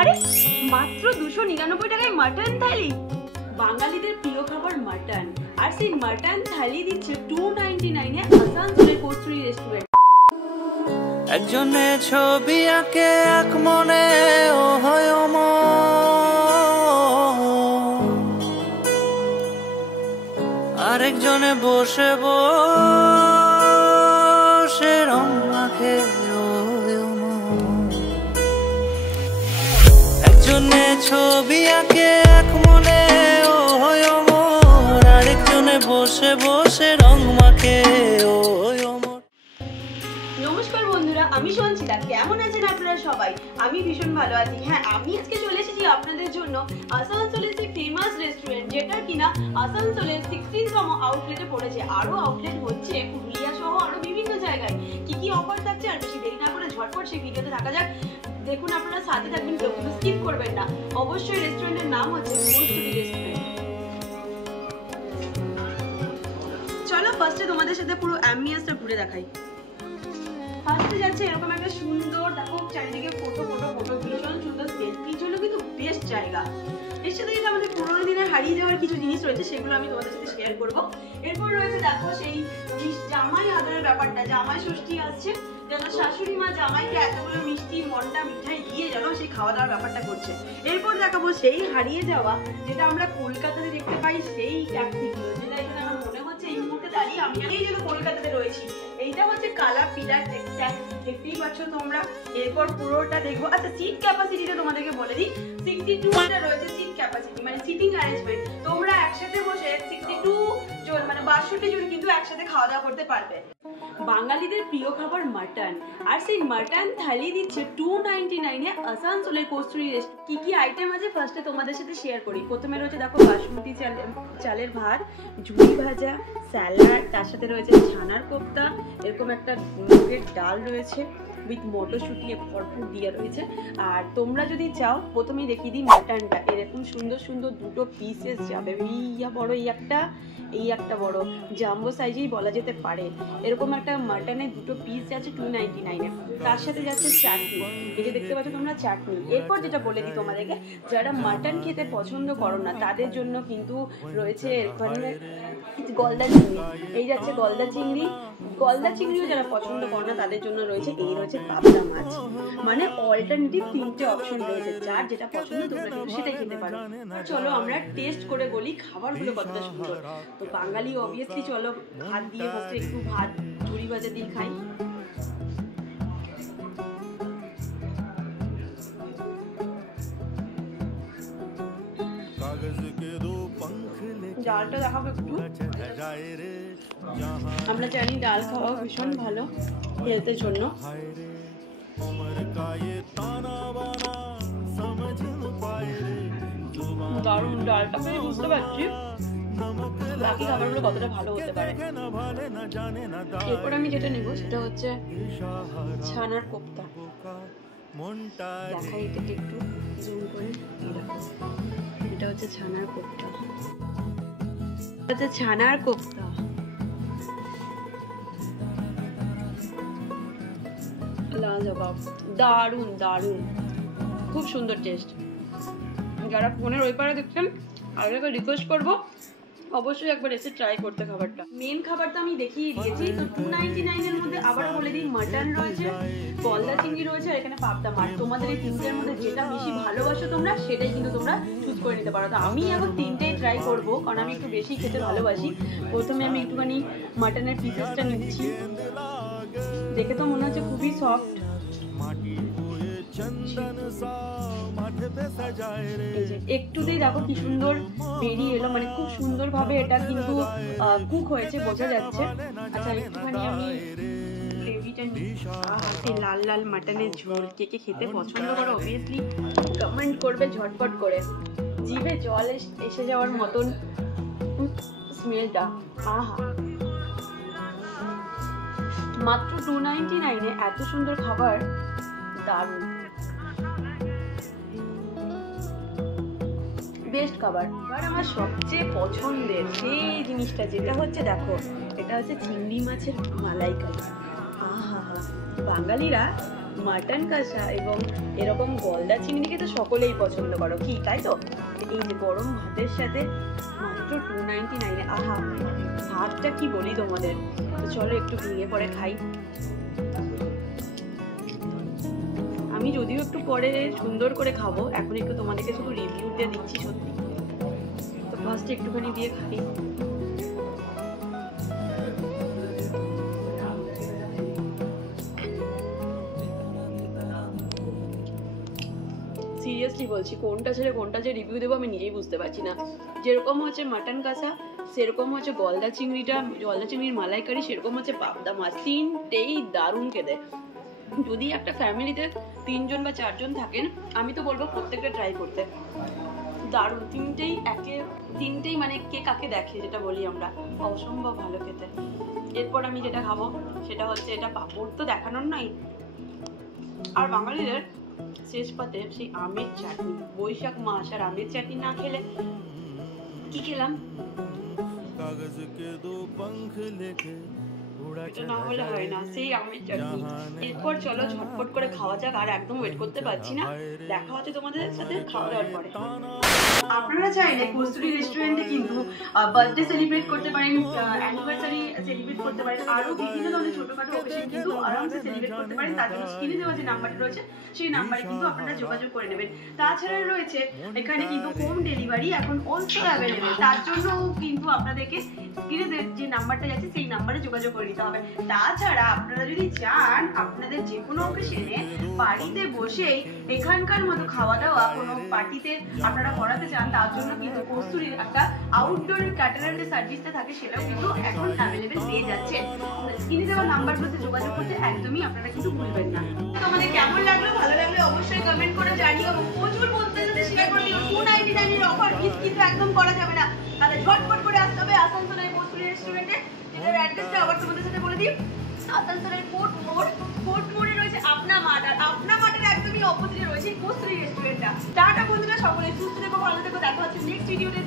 আরে মাত্র 299 টাকায় মাটন থালি। বাঙালিদের প্রিয় খাবার মাটন, আর সেই মাটন থালি দিচ্ছে 299 এ আসানসোলের কস্তুরী রেস্টুরেন্ট। একজনে ছবি আঁকে এক মনে ও হয় আরেকজনে বসে বসে রং মাখে একজনে ছবি আঁকে এক মনে ও হয় আরেকজনে বসে বসে রং মাখে ও। নমস্কার বন্ধুরা, আমি সঞ্চিতা। কেমন আছেন আপনারা সবাই? আমি ভীষণ ভালো আছি। হ্যাঁ, আমি আজকে চলে এসেছি আপনাদের জন্য আসানসোলের সেই ফেমাস রেস্টুরেন্ট, যেটা কিনা আসানসোলের 16তম আউটলেটে পড়েছে। আরো আউটলেট হচ্ছে পুরুলিয়া সহ আরো বিভিন্ন জায়গায়। কি কি অফার থাকছে আর বেশি দেরি না করে ঝটপট সেই ভিডিওতে থাকা যাক। দেখুন, আপনারা সাথে থাকবেন, কেউ কিন্তু স্কিপ করবেন না। অবশ্যই রেস্টুরেন্টের নাম হচ্ছে কস্তুরী রেস্টুরেন্ট। চলো ফার্স্টে তোমাদের সাথে পুরো অ্যাম্বিয়েন্সটা ঘুরে দেখাই। ফার্স্টে যাচ্ছে এরকম একটা সুন্দর, দেখো চারিদিকে ফটো ফটো ফটো, ভীষণ সুন্দর সেলফির জন্য কিন্তু বেস্ট জায়গা। এর সাথে যেটা আমাদের পুরোনো দিনে হারিয়ে যাওয়ার কিছু জিনিস রয়েছে, সেগুলো আমি তোমাদের সাথে শেয়ার করবো। এরপর রয়েছে দেখো সেই জামাই আদরের ব্যাপারটা। জামাই ষষ্ঠী আসছে, যেন শাশুড়ি মা জামাইকে এতগুলো মিষ্টি মন্ডা মিঠাই দিয়ে যেন সেই খাওয়া দাওয়ার ব্যাপারটা করছে। এরপর দেখাবো সেই হারিয়ে যাওয়া, যেটা আমরা কলকাতাতে দেখতে পাই, সেই ট্যাক্সিগুলো, যেটা এখানে আমার মনে হচ্ছে এই মুহূর্তে দাঁড়িয়ে আমি এই যেন কলকাতাতে রয়েছি। এইটা হচ্ছে কালা পিলার ট্যাক্সি, দেখতেই পাচ্ছ তোমরা। এরপর পুরোটা দেখবো। আচ্ছা, সিট ক্যাপাসিটিটা তোমাদেরকে বলে দিই, 62টা রয়েছে সিট ক্যাপাসিটি, মানে সিটিং অ্যারেঞ্জমেন্ট। তোমরা একসাথে বসে 62 জন মানে 62 জন কিন্তু একসাথে খাওয়া দাওয়া করতে পারবে। বাঙালিদের প্রিয় খাবার মাটন, আর সেই মাটন থালি দিচ্ছে 299 এ আসানসোলের কস্তুরী রেস্টুরেন্ট। কি কি আইটেম আছে ফার্স্টে তোমাদের সাথে শেয়ার করি। প্রথমে রয়েছে দেখো বাসমতি চালের ভাত, ঝুড়ি ভাজা, স্যালাড, তার সাথে রয়েছে ছানার কোপ্তা, এরকম একটা মুগের ডাল রয়েছে উইথ মটরশুঁটি ভরপুর দিয়ে রয়েছে। আর তোমরা যদি চাও, প্রথমেই দেখিয়ে দিই মাটনটা। এরকম সুন্দর সুন্দর দুটো পিসেস যাবে, ইয়া বড় এই একটা বড়, জাম্বো সাইজেই বলা যেতে পারে। এরকম একটা মাটনের দুটো পিস যাচ্ছে 299 এ। তার সাথে যাচ্ছে চাটনি, এই যে দেখতে পাচ্ছ তোমরা চাটনি। এরপর যেটা বলে দিই তোমাদেরকে, যারা মাটন খেতে পছন্দ করো না তাদের জন্য কিন্তু রয়েছে এখানে গলদা চিংড়ি। এই যাচ্ছে গলদা চিংড়ি। গলদা চিংড়িও যারা পছন্দ করো না তাদের জন্য রয়েছে এই রয়েছে পাবদা মাছ। মানে অল্টারনেটিভ 3টে অপশন রয়েছে, যার যেটা পছন্দ তোমরা কিন্তু সেটাই খেতে পারো। চলো আমরা টেস্ট করে বলি খাবারগুলো কতটা সুন্দর। তো বাঙালি অবভিয়াসলি, চলো ভাত দিয়ে ফার্স্টে একটু ভাত ঝুড়ি ভাজা দিয়ে খাই। ডালটা দেখাবো একটু। আমরা জানি ডাল খাওয়া ভীষণ ভালো হেলথের জন্য। দারুণ, ডালটা পেয়ে বুঝতে পারছি বাকি খাবারগুলো কতটা ভালো হতে পারে। এরপর আমি যেটা নেবো সেটা হচ্ছে ছানার কোপ্তা। দেখাই এটা একটু জুম করে। এটা হচ্ছে ছানার কোপ্তা, ছানার কোপ্তা। লাজবাব, দারুণ দারুণ, খুব সুন্দর টেস্ট। যারা ফোনের ওই পারে দেখছেন, আপনাকে রিকোয়েস্ট করবো অবশ্যই একবার এসে ট্রাই করতে খাবারটা। মেন খাবারটা আমি দেখিয়ে দিয়েছি। তো 299 এর মধ্যে আবারও বলে দিই, মাটন রয়েছে, গলদা চিংড়ি রয়েছে, আর এখানে পাবদা মাছ। তোমাদের এই তিনটের মধ্যে যেটা বেশি ভালোবাসো তোমরা, সেটাই কিন্তু তোমরা চুজ করে নিতে পারো। তো আমি এখন তিনটেই ট্রাই করবো, কারণ আমি একটু বেশি খেতে ভালোবাসি। প্রথমে আমি একটুখানি মাটনের পিসেসটা নিচ্ছি। দেখে তো মনে হচ্ছে খুবই সফট। একটুতেই দেখো কি সুন্দর বেরিয়ে এলো, মানে খুব সুন্দর ভাবে এটা কিন্তু কুক হয়েছে, বোঝা যাচ্ছে। আচ্ছা, একটুখানি আমি গ্রেভিটা নিই। সেই লাল লাল মাটনের ঝোল কে কে খেতে পছন্দ করো অবভিয়াসলি কমেন্ট করবে ঝটপট করে। জিভে জল এসে যাওয়ার মতন স্মেলটা, আহা। মাত্র 299 এ এত সুন্দর খাবার, দারুণ বেস্ট খাবার। আর আমার সবচেয়ে পছন্দের সেই জিনিসটা যেটা হচ্ছে, দেখো এটা হচ্ছে চিংড়ি মাছের মালাইকারি। আহা, বাঙালিরা মাটন কষা এবং এরকম গলদা চিংড়িকে তো সকলেই পছন্দ করো, কি তাই তো? এই যে গরম ভাতের সাথে মাত্র 299 আহা, ভাতটা কি বলি তোমাদের। তো চলো একটু ভেঙে পরে খাই। আমি যদিও একটু পরে সুন্দর করে খাবো, এখন একটু তোমাদেরকে শুধু রিভিউ দিয়ে দিচ্ছি সত্যি। তো ফার্স্টে একটুখানি দিয়ে খাই। সিরিয়াসলি বলছি, কোনটা ছেড়ে কোনটা যে রিভিউ দেবো আমি নিজেই বুঝতে পারছি না। যেরকম হচ্ছে মাটন কষা, সেরকম হচ্ছে গলদা চিংড়িটা, গলদা চিংড়ির মালাইকারি, সেরকম হচ্ছে পাবদা মাছ, তিনটেই দারুণ খেতে। যদি একটা ফ্যামিলিতে 3 জন বা 4 জন থাকেন, আমি তো বলবো প্রত্যেকটা ট্রাই করতে। দারুণ, তিনটেই মানে কে কাকে দেখে যেটা বলি আমরা, অসম্ভব ভালো খেতে। এরপর আমি যেটা খাবো সেটা হচ্ছে, এটা পাঁপড় তো দেখানোর নয়, আর বাঙালিদের শেষ পাতে সেই আমের চাটনি। বৈশাখ মাস আর আমের চাটনি না খেলে কি খেলাম? এটা না হলে হয় না, সেই আমের চাটনি। এরপর চলো ঝটপট করে খাওয়া যাক, আর একদম ওয়েট করতে পারছি না। দেখা হচ্ছে তোমাদের সাথে খাওয়া দাওয়ার পরে। আপনারা চাইলে কস্তুরী রেস্টুরেন্টে কিন্তু বার্থডে সেলিব্রেট করতে পারেন, অ্যানিভার্সারি সেলিব্রেট করতে পারেন, আরো বিভিন্ন ধরনের ছোটখাটো অকেশন কিন্তু আরামসে সেলিব্রেট করতে পারেন। তার জন্য স্ক্রিনে দেওয়া যে নাম্বারটা রয়েছে সেই নাম্বারে কিন্তু আপনারা যোগাযোগ করে নেবেন। তাছাড়া রয়েছে এখানে কিন্তু হোম ডেলিভারি এখন অলসো অ্যাভেলেবেল। তার জন্য কিন্তু আপনাদেরকে স্ক্রিনে যে নাম্বারটা যাচ্ছে সেই নাম্বারে যোগাযোগ করে নিতে হবে। তাছাড়া আপনারা যদি চান আপনাদের যে কোনো অকেশনে বাড়িতে বসেই এখানকার মতো খাওয়া দাওয়া কোনো পার্টিতে আপনারা করাতে চান, তার জন্য কিন্তু কস্তুরীর একটা আউটডোর ক্যাটারার যে সার্ভিসটা থাকে সেটাও কিন্তু এখন অ্যাভেলেবেল পেয়ে যাচ্ছে। স্ক্রিনে দেওয়া নাম্বারগুলোতে যোগাযোগ করতে একদমই আপনারা কিন্তু ভুলবেন না। তোমাদের কেমন লাগলো? ভালো লাগলে অবশ্যই কমেন্ট করে জানিও, এবং প্রচুর বন্ধুদের সাথে শেয়ার করে দিও। 299 এর অফার মিস কিন্তু একদম করা যাবে না। তাহলে ঝটপট করে আসতে হবে আসানসোলের কস্তুরী রেস্টুরেন্টে, যেটার অ্যাড্রেসটা আবার তোমাদের সাথে বলে দিই। আসানসোলের ফোর্ট মোড়ে রয়েছে আপনা মাঠ, আর আপনা মাঠের একদমই অপোজিটে রয়েছে কস্তুরী রেস্টুরেন্টটা। টাটা বন্ধুরা, সকলে সুস্থ থেকো, ভালো থেকো, দেখা হচ্ছে নেক্সট ভিডিওতে।